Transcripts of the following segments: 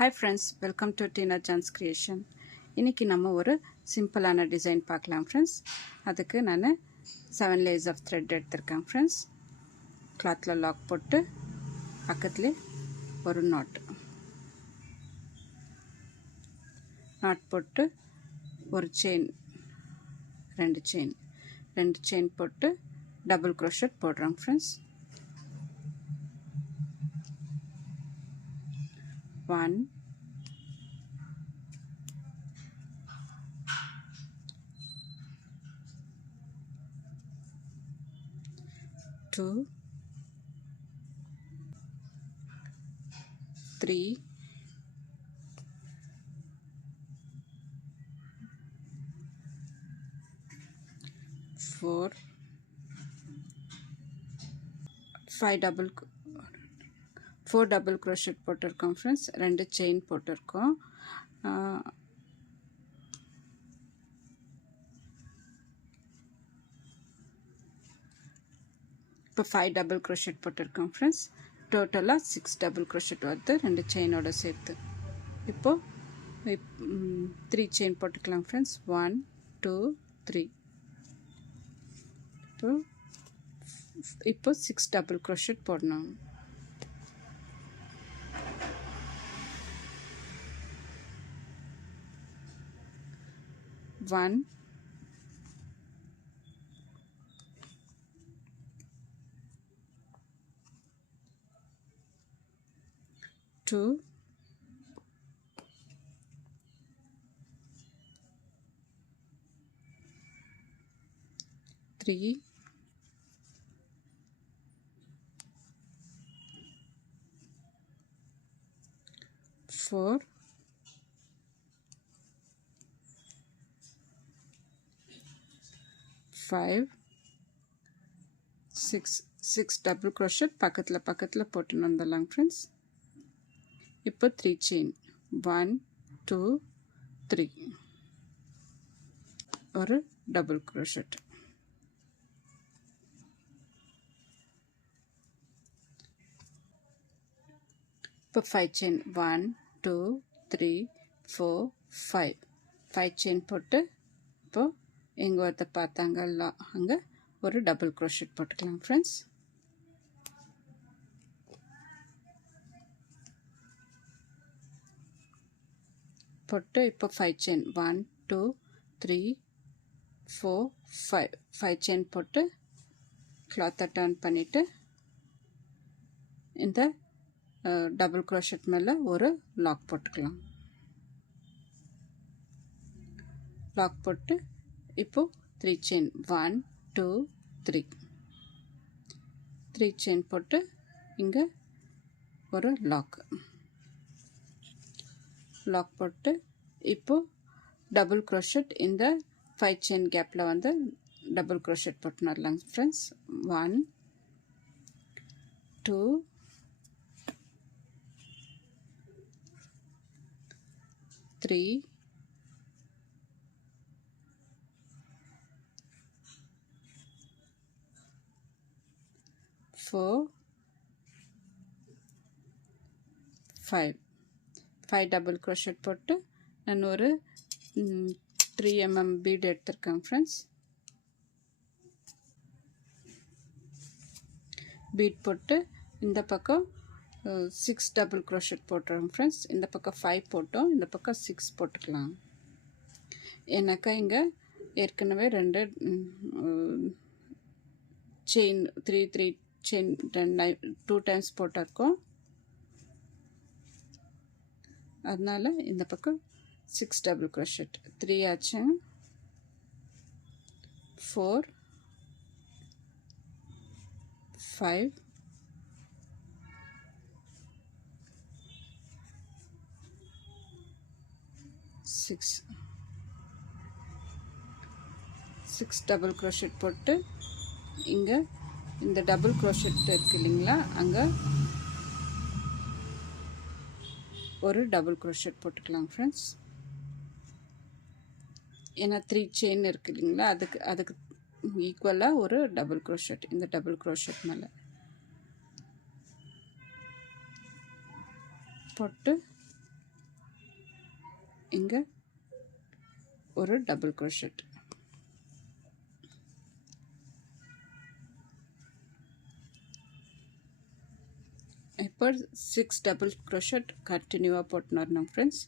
Hi friends, welcome to Tina Jan's Creation. இன்னைக்கு நம்ம ஒரு சிம்பிளான டிசைன் பார்க்கலாம் friends. அதுக்கு நான் 7 layers of thread எடுத்திருக்கேன் friends. கிளாத்ல லாக் போட்டு பக்கத்துல ஒரு knot போட்டு ஒரு chain ரெண்டு chain போட்டு double crochet போடுறோம் friends. 1 2 3 4 4 double crochet போட்டிருக்கோம் friends. ரெண்டு chain போட்டிருக்கோம். இப்போ 5 double crochet போட்டிருக்கோம் friends. டோட்டலா 6 double crochet வருது ரெண்டு chainோட சேர்த்து. இப்போ 3 chain போட்டுக்கலாம் friends. 1 2 3. இப்போ 6 double crochet போடணும். 1 2 3 4 5 6 double crochet பக்கத்துல போட்டு வந்துடலாம் friends. இப்போ 3 chain 1 2 3 ஒரு double crochet. இப்போ 5 chain 1 2 3 4 5 chain போட்டு இப்போ எங்க வரத பார்த்தாங்கல்ல அங்க ஒரு double crochet போட்டுக்கலாம் friends. போட்டு இப்போ 5 chain 1 2 3 4 5 chain போட்டு cloth turn பண்ணிட்டு இந்த double crochet மேல ஒரு lock போட்டுக்கலாம். lock போட்டு இப்போ 3 chain 1 2 3 chain போட்டு இங்க ஒரு lock போட்டு இப்போ double crochet இந்த 5 chain gapல வந்து double crochet போட்டுறலாம் friends. 1 2 3 4 5 double crochet போட்டு நான் ஒரு 3 mm bead எடுத்திருக்கேன் friends. bead போட்டு இந்த பக்கம் 6 double crochet போட்டுறோம் friends. இந்த பக்கம் 5 போட்டோம், இந்த பக்கம் 6 போட்டுக்கலாம். எனக்கு இங்க ஏற்கனவே ரெண்டு chain 3 chain 2 times போட்டிருக்கோம். அதனால இந்த பக்கம் 6 double crochet 3 ஆச்சு 4 5 6 double crochet போட்டு இங்க இந்த double crochet இருக்கு இல்லீங்களா அங்க ஒரு double crochet போட்டுக்கலாம் friends. ஏன்னா 3 chain இருக்கு இல்லீங்களா அதுக்கு ஈக்குவலா ஒரு double crochet இந்த double crochet மேல போட்டு இங்கே ஒரு டபுள் crochet. இப்போ 6 டபுள் crochet கண்டினியூவாக போட்டுன்னு வரணும் ஃப்ரெண்ட்ஸ்.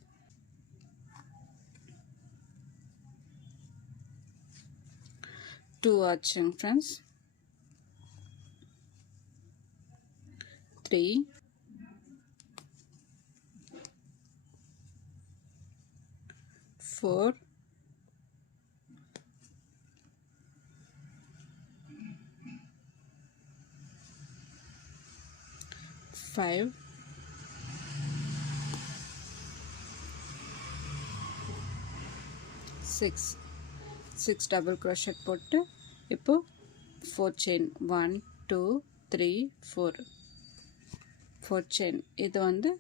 டூ ஆச்சுங்க ஃப்ரெண்ட்ஸ். 3 4 5 6 டபுள் crochet போட்டு இப்போ 4 செயின் 1 2 3 4 செயின். இது வந்து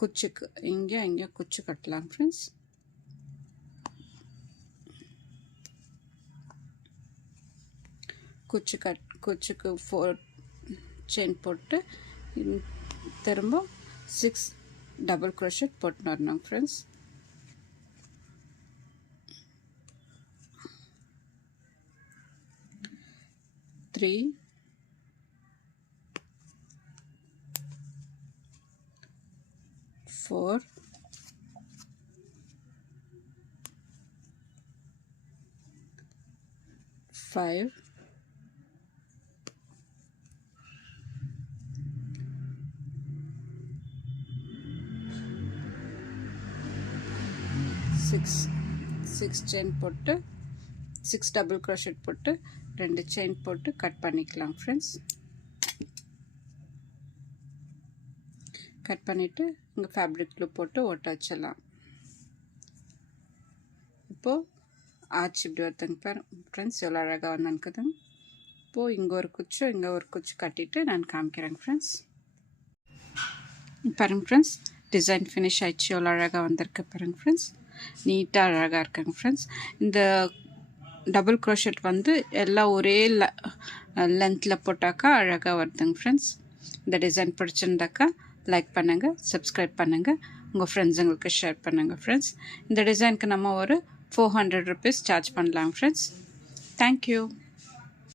குச்சிக்கு இங்கே குச்சி கட்டலாம் ஃப்ரெண்ட்ஸ். குச்சிக்கு 4 செயின் போட்டு திரும்ப 6 டபுள் crochet போட்டுன்னு வரணும் ஃப்ரெண்ட்ஸ். த்ரீ 4 5 6 செயின் போட்டு 6 டபுள் crochet போட்டு 2 செயின் போட்டு கட் பண்ணிக்கலாம் ஃப்ரெண்ட்ஸ். கட் பண்ணிவிட்டு இங்கே ஃபேப்ரிக் க்ளூ போட்டு ஒட்ட வச்சிடலாம். இப்போது ஆச்சு இப்படி ஒருத்தங்க பாரு ஃப்ரெண்ட்ஸ் எவ்வளோ அழகாக வந்தானுக்குதுங்க. இப்போது இங்கே ஒரு குச்சி கட்டிட்டு நான் காமிக்கிறேங்க ஃப்ரெண்ட்ஸ். பாருங்க ஃப்ரெண்ட்ஸ், டிசைன் ஃபினிஷ் ஆயிடுச்சு. எவ்வளோ அழகாக வந்திருக்கு பாருங்க ஃப்ரெண்ட்ஸ். நீட்டாக அழகாக இருக்காங்க ஃப்ரெண்ட்ஸ். இந்த டபுள் crochet வந்து எல்லாம் ஒரே லென்த்தில் போட்டாக்கா அழகாக வருதுங்க ஃப்ரெண்ட்ஸ். இந்த டிசைன் பிடிச்சிருந்தாக்கா லைக் பண்ணுங்கள், சப்ஸ்கிரைப் பண்ணுங்கள், உங்கள் ஃப்ரெண்ட்ஸுங்களுக்கு ஷேர் பண்ணுங்கள் ஃப்ரெண்ட்ஸ். இந்த டிசைனுக்கு நம்ம ஒரு 400 rupees சார்ஜ் பண்ணலாம் ஃப்ரெண்ட்ஸ். தேங்க்யூ.